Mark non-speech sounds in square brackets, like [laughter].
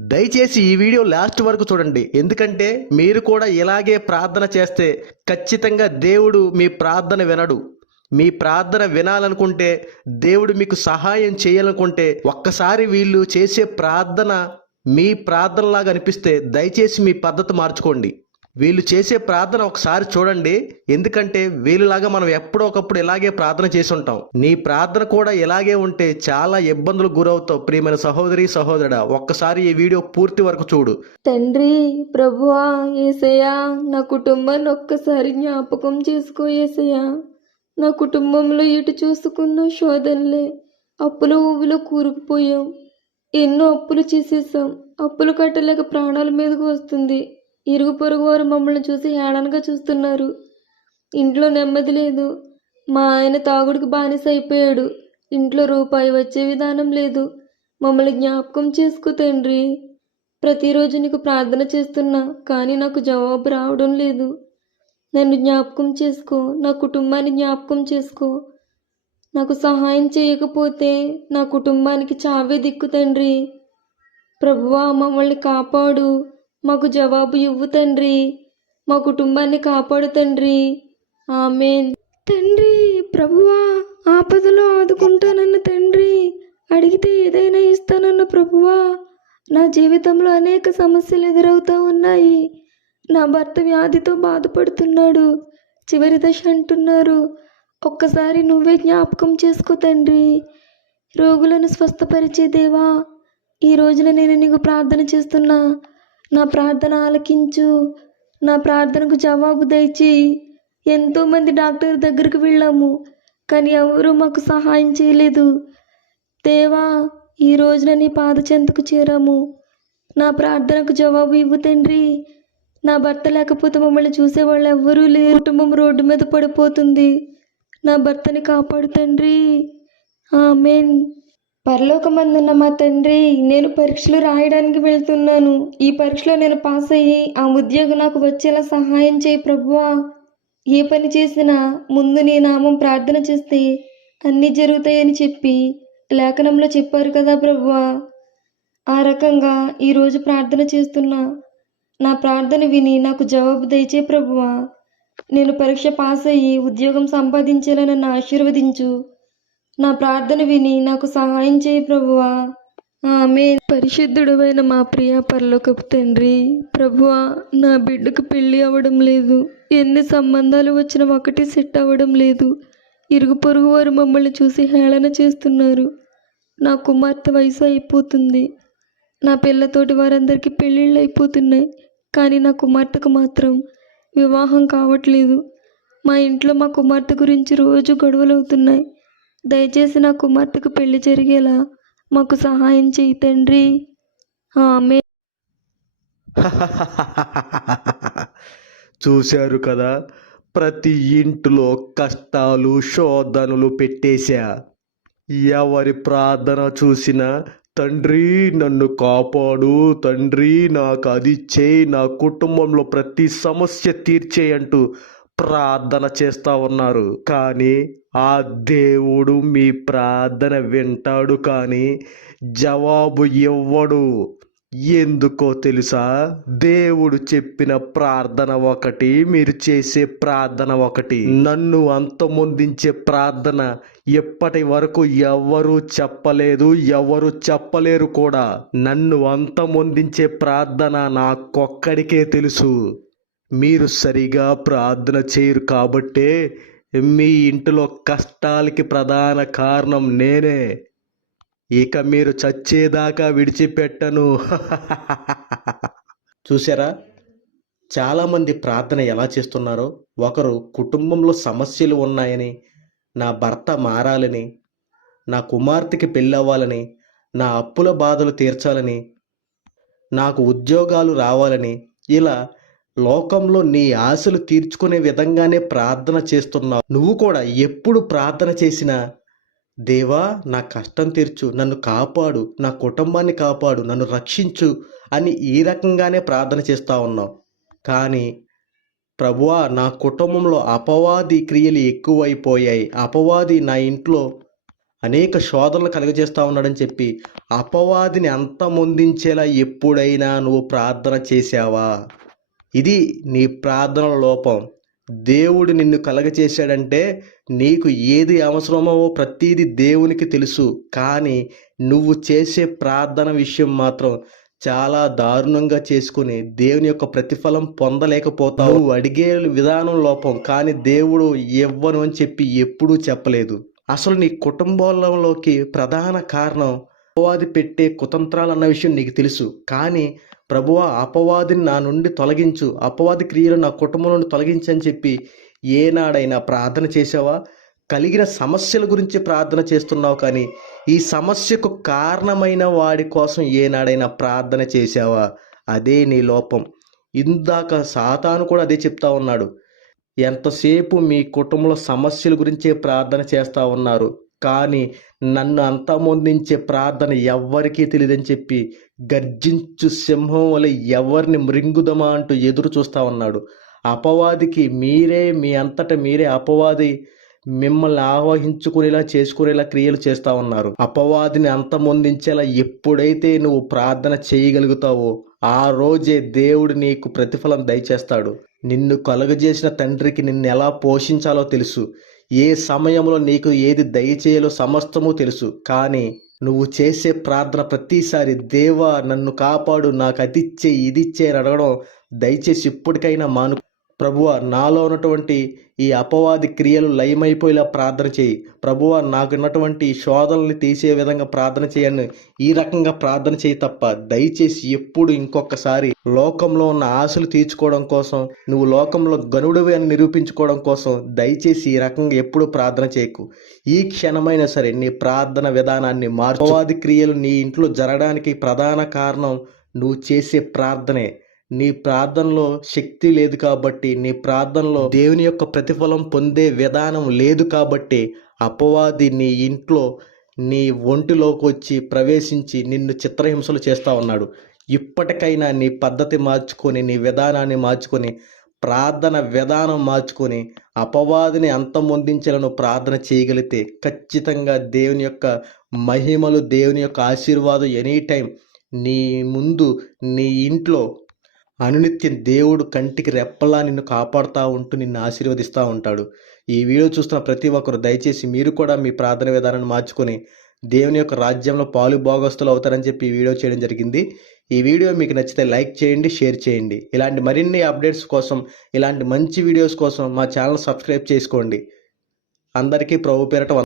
దయచేసి ఈ video last వరకు చూడండి. ఎందుకంటే మీరు కూడా ఇలాగే ప్రార్థన చేస్తే ఖచ్చితంగా దేవుడు మీ ప్రార్థన వినడు. మీ ప్రార్థన వినాలనుకుంటే దేవుడు మీకు సహాయం చేయాలనుకుంటే ఒక్కసారి వీళ్ళు చేసే ప్రార్థన మీ ప్రార్థనలాగా అనిపిస్తే దయచేసి మీ పద్ధతి మార్చుకోండి. వీళ్ళు చేసే ప్రార్థన ఒకసారి చూడండి. ఎందుకంటే వీళ్ళలాగా మనం ఎప్పుడో ఒకప్పుడు ఇలాగే ప్రార్థన చేసి ఉంటాం. నీ ప్రార్థన కూడా ఇలాగే ఉంటే చాలా ఇబ్బందులు గురవుతావు. ప్రియమైన సహోదరి సహోదరుడా ఒక్కసారి ఈ వీడియో పూర్తి వరకు చూడు. తండ్రి ప్రభువా ఏసయ్యా నా కుటుంబాన్ని ఒక్కసారి జ్ఞాపకం చేసుకో ఏసయ్యా. నా కుటుంబంలో ఇటు చూసుకున్న శోధనలే అప్పుల ఊబిలో కూరుకుపోయాం. ఎన్నో అప్పులు చేసేసాం. అప్పులు కట్టలేక ప్రాణాల మీదకు వస్తుంది. ఇరుగు పొరుగు వారు మమ్మల్ని చూసి హేళనగా చూస్తున్నారు. ఇంట్లో నెమ్మది లేదు. మా ఆయన తాగుడికి బానిస అయిపోయాడు. ఇంట్లో రూపాయి వచ్చే విధానం లేదు. మమ్మల్ని జ్ఞాపకం చేసుకో తండ్రి. ప్రతిరోజు నీకు ప్రార్థన చేస్తున్నా కానీ నాకు జవాబు రావడం లేదు. నన్ను జ్ఞాపకం చేసుకో. నా కుటుంబాన్ని జ్ఞాపకం చేసుకో. నాకు సహాయం చేయకపోతే నా కుటుంబానికి చావే దిక్కు తండ్రి. ప్రభువా మమ్మల్ని కాపాడు. మాకు జవాబు ఇవ్వు తండ్రి. మా కుటుంబాన్ని కాపాడు తండ్రి. ఆమెన్. తండ్రి ప్రభువా ఆపదలో ఆదుకుంటానన్న తండ్రి. అడిగితే ఏదైనా ఇస్తానన్న ప్రభువా. నా జీవితంలో అనేక సమస్యలు ఎదురవుతూ ఉన్నాయి. నా భర్త వ్యాధితో బాధపడుతున్నాడు. చివరి దశ అంటున్నారు. ఒక్కసారి నువ్వే జ్ఞాపకం చేసుకో తండ్రి. రోగులను స్వస్థపరిచే దేవా ఈ రోజున నేను నీకు ప్రార్థన చేస్తున్నా. నా ప్రార్థన ఆలకించు. నా ప్రార్థనకు జవాబు దయచి ఎంతోమంది డాక్టర్ దగ్గరికి వెళ్ళాము కానీ ఎవరూ మాకు సహాయం చేయలేదు. దేవా ఈ రోజున నీ పాదచెంతకు చేరాము. నా ప్రార్థనకు జవాబు ఇవ్వు తండ్రి. నా భర్త లేకపోతే మమ్మల్ని చూసేవాళ్ళు ఎవ్వరూ లేరు. కుటుంబం రోడ్డు మీద పడిపోతుంది. నా భర్తని కాపాడు తండ్రి. ఆమెన్. పరలోకమందున్న మా తండ్రి నేను పరీక్షలు రాయడానికి వెళ్తున్నాను. ఈ పరీక్షలో నేను పాస్ అయ్యి ఆ ఉద్యోగం నాకు వచ్చేలా సహాయం చేయి ప్రభువా. ఏ పని చేసినా ముందు నీ నామం ప్రార్థన చేస్తే అన్నీ జరుగుతాయని చెప్పి లేఖనంలో చెప్పారు కదా ప్రభువా. ఆ రకంగా ఈరోజు ప్రార్థన చేస్తున్నా. నా ప్రార్థన విని నాకు జవాబు దయచే ప్రభువా. నేను పరీక్ష పాస్ అయ్యి ఉద్యోగం సంపాదించేలా నన్ను ఆశీర్వదించు. నా ప్రార్థన విని నాకు సహాయం చేయి ప్రభువా. ఆమె పరిశుద్ధుడమైన మా ప్రియ పరలోకపు తండ్రి ప్రభువా నా బిడ్డకు పెళ్ళి అవ్వడం లేదు. ఎన్ని సంబంధాలు వచ్చినా ఒకటి సెట్ అవ్వడం లేదు. ఇరుగు పొరుగు వారు మమ్మల్ని చూసి హేళన చేస్తున్నారు. నా కుమార్తె వయసు అయిపోతుంది. నా పిల్లతోటి వారందరికీ పెళ్ళిళ్ళు అయిపోతున్నాయి. కానీ నా కుమార్తెకు మాత్రం వివాహం కావట్లేదు. మా ఇంట్లో మా కుమార్తె గురించి రోజు గొడవలు అవుతున్నాయి దయచేసి నా కుమార్తెకు పెళ్ళి జరిగేలా మాకు సహాయం చేయి తండ్రి. ఆమె [laughs] చూశారు కదా ప్రతి ఇంటిలో కష్టాలు శోధనలు పెట్టేశా. ఎవరి ప్రార్థన చూసినా తండ్రి నన్ను కాపాడు తండ్రి నాకు అది చేయి నా కుటుంబంలో ప్రతి సమస్య తీర్చేయంటూ ప్రార్థన చేస్తా ఉన్నారు. కానీ ఆ దేవుడు మీ ప్రార్థన వింటాడు కానీ జవాబు ఇవ్వడు. ఎందుకో తెలుసా? దేవుడు చెప్పిన ప్రార్థన ఒకటి మీరు చేసే ప్రార్థన ఒకటి. నన్ను అంతమొందించే ప్రార్థన ఇప్పటి వరకు ఎవరు చెప్పలేదు ఎవరు చెప్పలేరు కూడా. నన్ను అంతమొందించే ప్రార్థన నాకొక్కడికే తెలుసు. మీరు సరిగా ప్రార్థన చేయరు కాబట్టే మీ ఇంటిలో కష్టాలకి ప్రధాన కారణం నేనే. ఇక మీరు చచ్చేదాకా విడిచిపెట్టను. [laughs] చూసారా చాలామంది ప్రార్థన ఎలా చేస్తున్నారో? ఒకరు కుటుంబంలో సమస్యలు ఉన్నాయని నా భర్త మారాలని నా కుమార్తెకి పెళ్ళవ్వాలని నా అప్పుల బాధలు తీర్చాలని నాకు ఉద్యోగాలు రావాలని ఇలా లోకంలో నీ ఆశలు తీర్చుకునే విధంగానే ప్రార్థన చేస్తున్నావు. నువ్వు కూడా ఎప్పుడు ప్రార్థన చేసినా దేవా నా కష్టం తీర్చు నన్ను కాపాడు నా కుటుంబాన్ని కాపాడు నన్ను రక్షించు అని ఈ రకంగానే ప్రార్థన చేస్తూ ఉన్నావు. కానీ ప్రభువా నా కుటుంబంలో అపవాది క్రియలు ఎక్కువైపోయాయి. అపవాది నా ఇంట్లో అనేక శోధనలు కలుగజేస్తూ ఉన్నాడని చెప్పి అపవాదిని అంతమొందించేలా ఎప్పుడైనా నువ్వు ప్రార్థన చేశావా? ఇది నీ ప్రార్థనల లోపం. దేవుడు నిన్ను కలగచేశాడంటే నీకు ఏది అవసరమో ప్రతీది దేవునికి తెలుసు. కానీ నువ్వు చేసే ప్రార్థన విషయం మాత్రం చాలా దారుణంగా చేసుకుని దేవుని యొక్క ప్రతిఫలం పొందలేకపోతావు. అడిగే విధానం లోపం కానీ దేవుడు ఇవ్వను అని చెప్పి ఎప్పుడూ చెప్పలేదు. అసలు నీ కుటుంబంలోకి ప్రధాన కారణం అపవాది పెట్టే కుతంత్రాలు అన్న విషయం నీకు తెలుసు. కానీ ప్రభువా అపవాదిని నా నుండి తొలగించు. అపవాది క్రియలు నా కుటుంబం నుండి తొలగించని చెప్పి ఏనాడైనా ప్రార్థన చేసావా కలిగిన సమస్యల గురించి ప్రార్థన చేస్తున్నావు కానీ ఈ సమస్యకు కారణమైన వాడి కోసం ఏనాడైనా ప్రార్థన చేశావా? అదే నీ లోపం. ఇందాక సాతాను కూడా అదే చెప్తా ఉన్నాడు. ఎంతసేపు మీ కుటుంబంలో సమస్యల గురించే ప్రార్థన చేస్తూ ఉన్నారు? కానీ నన్ను అంతమొందించే ప్రార్థన ఎవ్వరికీ తెలియదని చెప్పి గర్జించు సింహం వలె ఎవరిని మృంగుదమా అంటూ ఎదురు చూస్తా ఉన్నాడు. అపవాదికి మీరే మీ అంతట మీరే అపవాది. మిమ్మల్ని ఆవాహించుకునేలా చేసుకునేలా క్రియలు చేస్తా ఉన్నారు. అపవాదిని అంతమొందించేలా ఎప్పుడైతే నువ్వు ప్రార్థన చేయగలుగుతావో ఆ రోజే దేవుడు నీకు ప్రతిఫలం దయచేస్తాడు. నిన్ను కలుగజేసిన తండ్రికి నిన్ను ఎలా పోషించాలో తెలుసు. ఏ సమయంలో నీకు ఏది దయచేయాలో సమస్తము తెలుసు. కానీ నువ్వు చేసే ప్రార్థన ప్రతిసారి దేవా నన్ను కాపాడు నాకు అదిచ్చే ఇదిచ్చే అని అడగడం దయచేసి ఇప్పటికైనా మాను ప్రభువ నాలో ఉన్నటువంటి ఈ అపవాది క్రియలు లయమైపోయేలా ప్రార్థన చేయి. ప్రభువ నాకున్నటువంటి శోధనల్ని తీసే విధంగా ప్రార్థన చేయని. ఈ రకంగా ప్రార్థన చేయి తప్ప దయచేసి ఎప్పుడు ఇంకొకసారి లోకంలో ఉన్న ఆశలు తీర్చుకోవడం కోసం నువ్వు లోకంలో గనుడివి అని నిరూపించుకోవడం కోసం దయచేసి ఈ రకంగా ఎప్పుడు ప్రార్థన చేయకు. ఈ క్షణమైనా సరే నీ ప్రార్థన విధానాన్ని మార్చు. అపవాది క్రియలు నీ ఇంట్లో జరగడానికి ప్రధాన కారణం నువ్వు చేసే ప్రార్థనే. నీ ప్రార్థనలో శక్తి లేదు కాబట్టి నీ ప్రార్థనలో దేవుని యొక్క ప్రతిఫలం పొందే విధానం లేదు కాబట్టి అపవాది నీ ఇంట్లో నీ ఒంటిలోకి వచ్చి ప్రవేశించి నిన్ను చిత్రహింసలు చేస్తూ ఉన్నాడు. ఇప్పటికైనా నీ పద్ధతి మార్చుకొని నీ విధానాన్ని మార్చుకొని ప్రార్థన విధానం మార్చుకొని అపవాదిని అంతమొందించాలను ప్రార్థన చేయగలిగితే ఖచ్చితంగా దేవుని యొక్క మహిమలు దేవుని యొక్క ఆశీర్వాదం ఎనీ టైం నీ ముందు నీ ఇంట్లో అనునిత్యం దేవుడు కంటికి రెప్పలా నిన్ను కాపాడుతూ ఉంటూ నిన్ను ఆశీర్వదిస్తూ ఉంటాడు. ఈ వీడియో చూస్తున్న ప్రతి ఒక్కరు దయచేసి మీరు కూడా మీ ప్రార్థన విధానాన్ని మార్చుకొని దేవుని యొక్క రాజ్యంలో పాలు భోగస్తులు అవుతారని చెప్పి ఈ వీడియో చేయడం జరిగింది. ఈ వీడియో మీకు నచ్చితే లైక్ చేయండి షేర్ చేయండి. ఇలాంటి మరిన్ని అప్డేట్స్ కోసం ఇలాంటి మంచి వీడియోస్ కోసం మా ఛానల్ సబ్స్క్రైబ్ చేసుకోండి. అందరికీ ప్రభు పేరట